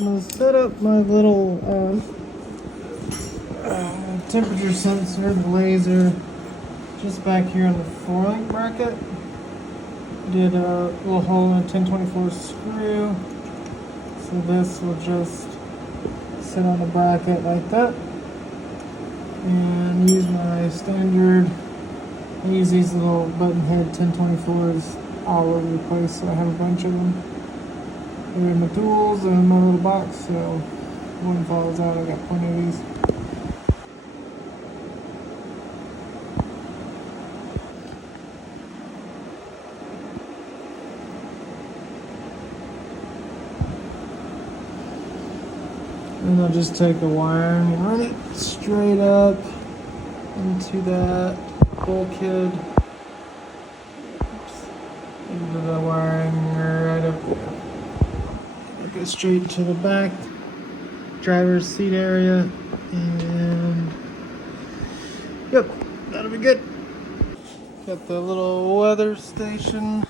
I'm gonna set up my little temperature sensor, the laser, just back here on the 4-link bracket. Did a little hole in a 1024 screw, so this will just sit on the bracket like that, and use my standard. I use these little button head 1024s all over the place, so I have a bunch of them. They're in my tools, they're in my little box, so if one falls out, I got plenty of these. And I'll just take the wiring and run it straight up into that bulkhead. Into the wiring right up there. It goes straight to the back driver's seat area, and yep, that'll be good. Got the little weather station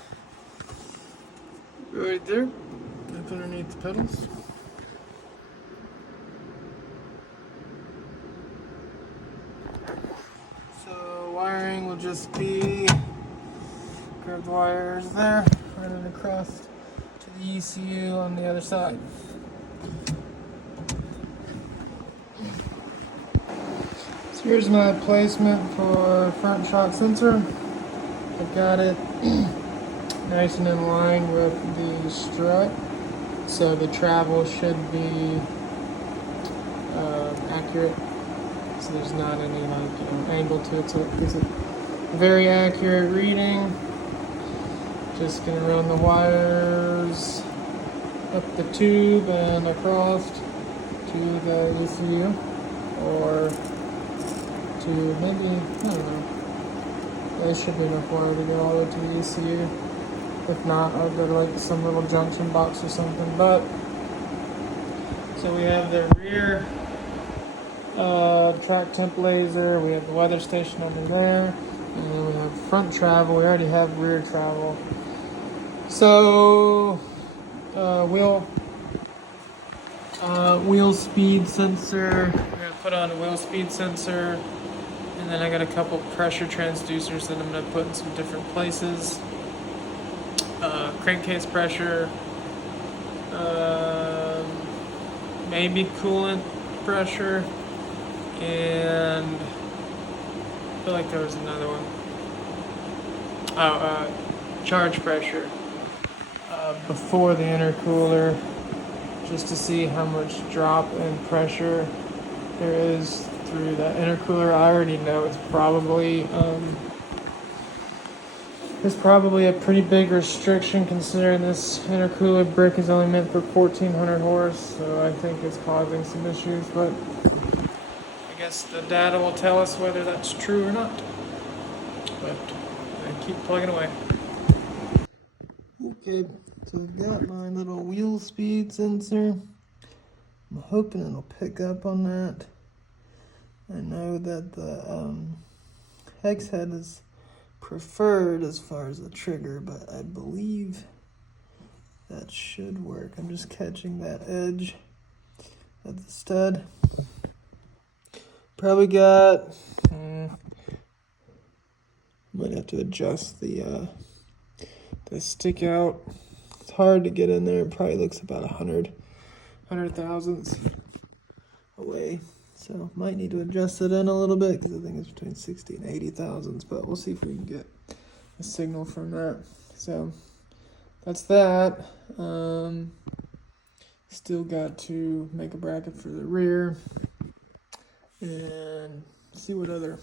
right there, up underneath the pedals. So wiring will just be, grab the wires there, running across to the ECU on the other side. So here's my placement for front shock sensor. I got it nice and in line with the strut, so the travel should be accurate. So there's not any angle to it, so it gives it a very accurate reading. Just gonna run the wires up the tube and across to the ECU, or to maybe, I don't know. There should be enough wire to go all the way to the ECU. If not, I'll go to like some little junction box or something. But so we have the rear track temp laser, we have the weather station under there, and then we have front travel. We already have rear travel. So wheel speed sensor. We're gonna put on a wheel speed sensor, and then I got a couple pressure transducers that I'm gonna put in some different places. Crankcase pressure, maybe coolant pressure, and I feel like there was another one. Charge pressure before the intercooler, just to see how much drop in pressure there is through that intercooler. I already know it's probably a pretty big restriction, considering this intercooler brick is only meant for 1400 horse, so I think it's causing some issues, but I guess the data will tell us whether that's true or not. But I keep plugging away. Okay, so I've got my little wheel speed sensor. I'm hoping it'll pick up on that. I know that the hex head is preferred as far as the trigger, but I believe that should work. I'm just catching that edge of the stud. Probably got, might have to adjust the stick out. It's hard to get in there. It probably looks about 100 thousandths away. So might need to adjust it in a little bit, because I think it's between 60 and 80 thousandths, but we'll see if we can get a signal from that. So that's that. Still got to make a bracket for the rear and see what other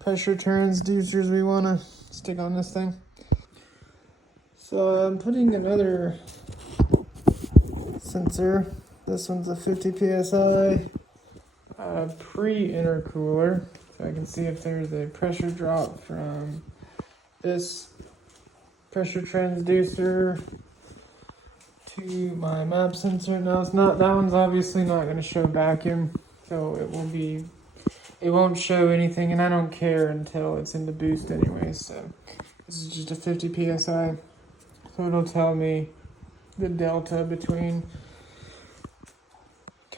pressure transducers we want to stick on this thing. So I'm putting another sensor. This one's a 50 psi pre-intercooler, so I can see if there's a pressure drop from this pressure transducer to my map sensor. Now it's not, that one's obviously not going to show vacuum, so it won't show anything, and I don't care until it's into boost anyway. So this is just a 50 psi, so it'll tell me the delta between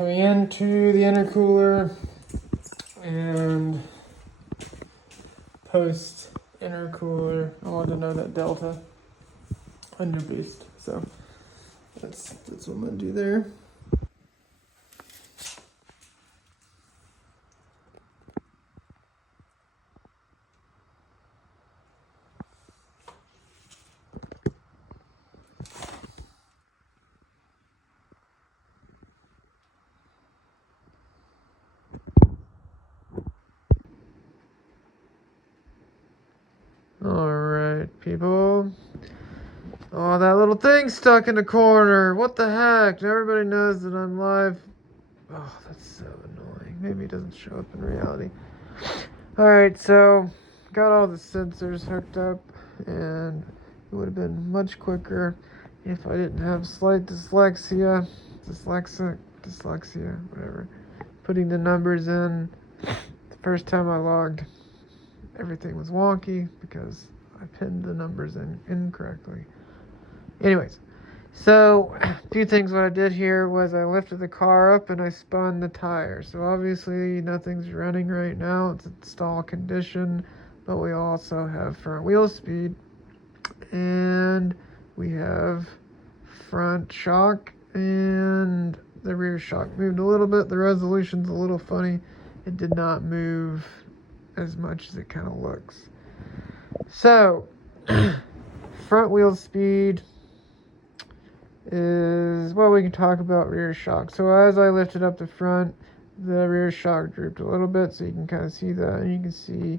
coming into the intercooler and post intercooler. I wanted to know that delta under boost. So that's what I'm gonna do there. Alright, people. Oh, that little thing's stuck in the corner. What the heck? Everybody knows that I'm live. Oh, that's so annoying. Maybe it doesn't show up in reality. Alright, so got all the sensors hooked up, and it would have been much quicker if I didn't have slight dyslexia, whatever. Putting the numbers in. The first time I logged, everything was wonky because I pinned the numbers in incorrectly. Anyways, so a few things what I did here was I lifted the car up and I spun the tire. So obviously nothing's running right now. It's in stall condition, but we also have front wheel speed and we have front shock, and the rear shock moved a little bit. The resolution's a little funny. It did not move as much as it kind of looks. So front wheel speed is, well, we can talk about rear shock. So as I lifted up the front, the rear shock drooped a little bit, so you can kind of see that, and you can see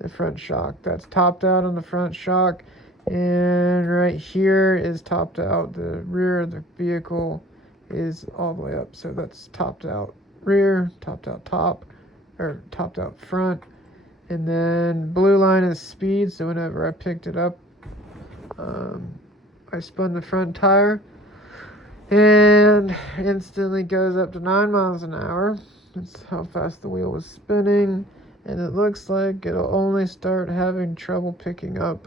the front shock. That's topped out on the front shock, and right here is topped out. The rear of the vehicle is all the way up, so that's topped out rear, topped out top, or topped out front. And then blue line is speed, so whenever I picked it up, I spun the front tire and instantly goes up to 9 miles an hour. That's how fast the wheel was spinning, and it looks like it'll only start having trouble picking up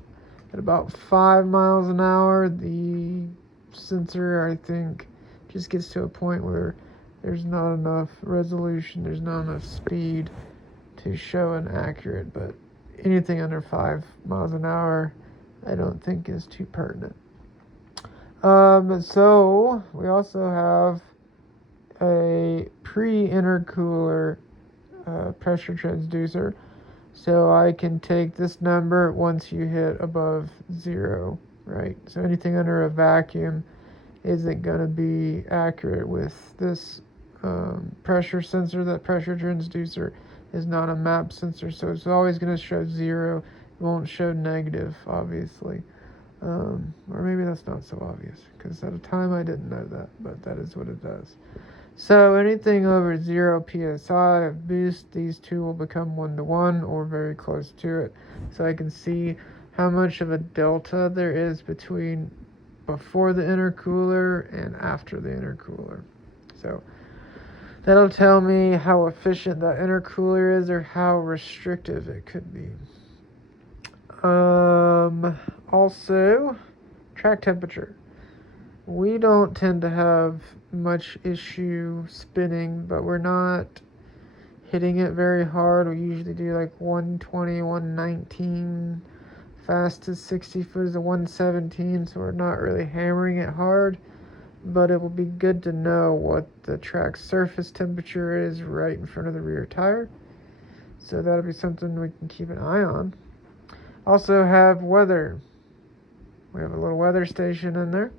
at about 5 miles an hour. The sensor, I think, just gets to a point where there's not enough resolution, there's not enough speed to show an accurate, but anything under 5 miles an hour I don't think is too pertinent. So we also have a pre-intercooler pressure transducer, so I can take this number once you hit above 0, right? So anything under a vacuum isn't going to be accurate with this pressure sensor. That pressure transducer is not a map sensor, so it's always going to show 0. It won't show negative, obviously. Or maybe that's not so obvious, because at the time I didn't know that, but that is what it does. So anything over 0 psi of boost, these two will become 1-to-1 or very close to it. So I can see how much of a delta there is between before the intercooler and after the intercooler. So that'll tell me how efficient that intercooler is or how restrictive it could be. Also, track temperature. We don't tend to have much issue spinning, but we're not hitting it very hard. We usually do like 120, 119. Fastest 60 foot is a 117, so we're not really hammering it hard. But it will be good to know what the track surface temperature is right in front of the rear tire. So that'll be something we can keep an eye on. Also have weather. We have a little weather station in there.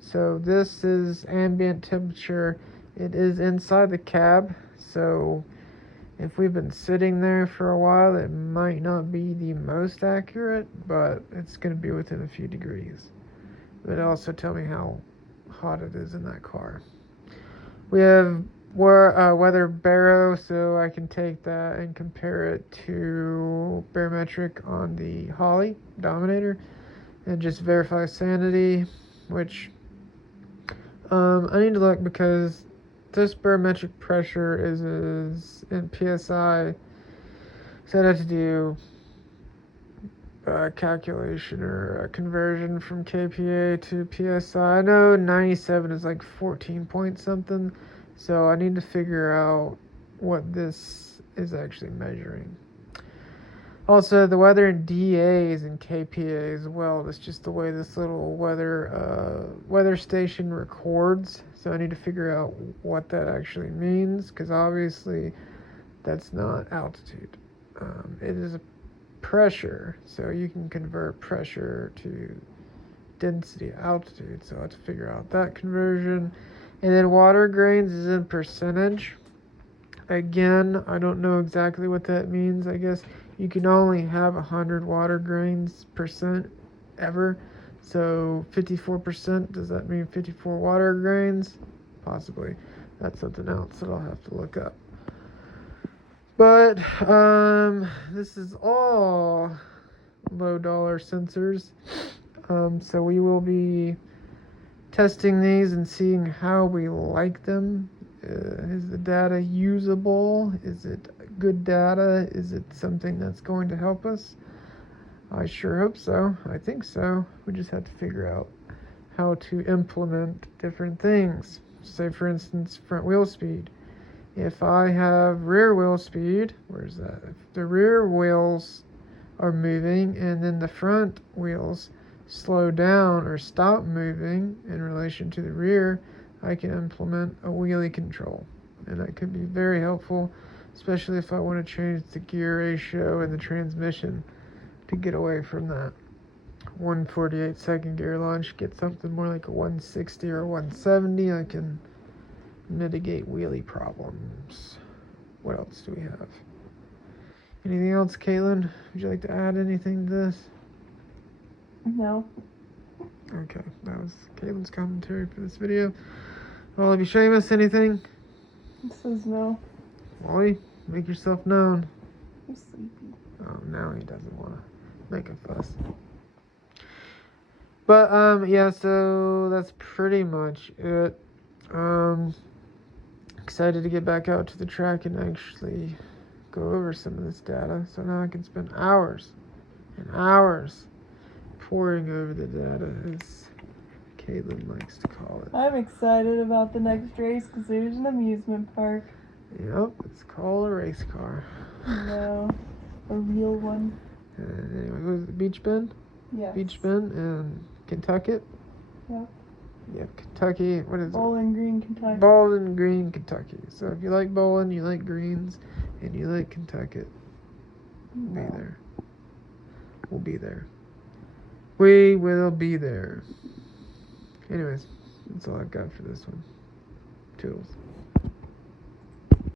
So this is ambient temperature. It is inside the cab, so if we've been sitting there for a while, it might not be the most accurate, but it's going to be within a few degrees. But also tell me how hot it is in that car. We have weather baro, so I can take that and compare it to barometric on the Holly Dominator and just verify sanity, which I need to look because this barometric pressure is in PSI, so I'd have to do calculation or a conversion from kPa to PSI. I know 97 is like 14 point something, so I need to figure out what this is actually measuring. Also, the weather in DAs and kPa as well. That's just the way this little weather station records. So I need to figure out what that actually means, because obviously that's not altitude. It is a pressure, so you can convert pressure to density altitude. So I have to figure out that conversion. And then water grains is in percentage. Again, I don't know exactly what that means. I guess you can only have 100 water grains percent ever. So 54%, does that mean 54 water grains? Possibly. That's something else that I'll have to look up. But this is all low dollar sensors. So we will be testing these and seeing how we like them. Is the data usable? Is it good data? Is it something that's going to help us? I sure hope so. I think so. We just have to figure out how to implement different things. Say, for instance, front wheel speed. If I have rear wheel speed, where's that? If the rear wheels are moving and then the front wheels slow down or stop moving in relation to the rear, I can implement a wheelie control. And that could be very helpful, especially if I want to change the gear ratio and the transmission to get away from that 148 second gear launch, get something more like a 160 or 170. I can mitigate wheelie problems. What else do we have? Anything else, Caitlin? Would you like to add anything to this? No. Okay, that was Caitlin's commentary for this video. Wally Seamus, anything? It says no. Wally, make yourself known. I'm sleepy. Oh, now he doesn't want to make a fuss. But, yeah, so that's pretty much it. Excited to get back out to the track and actually go over some of this data. So now I can spend hours and hours poring over the data, as Caitlin likes to call it. I'm excited about the next race because there's an amusement park. Yep, it's called a race car. No, a real one. And anyway, what was it, Beach Bend? Yeah. Beach Bend in Kentucky. Yep. Yeah, Kentucky. What is Bowling Green, Kentucky. Bowling Green, Kentucky. So if you like bowling, you like greens, and you like Kentucky, No. be there. We'll be there. We will be there. Anyways, that's all I've got for this one. Toodles.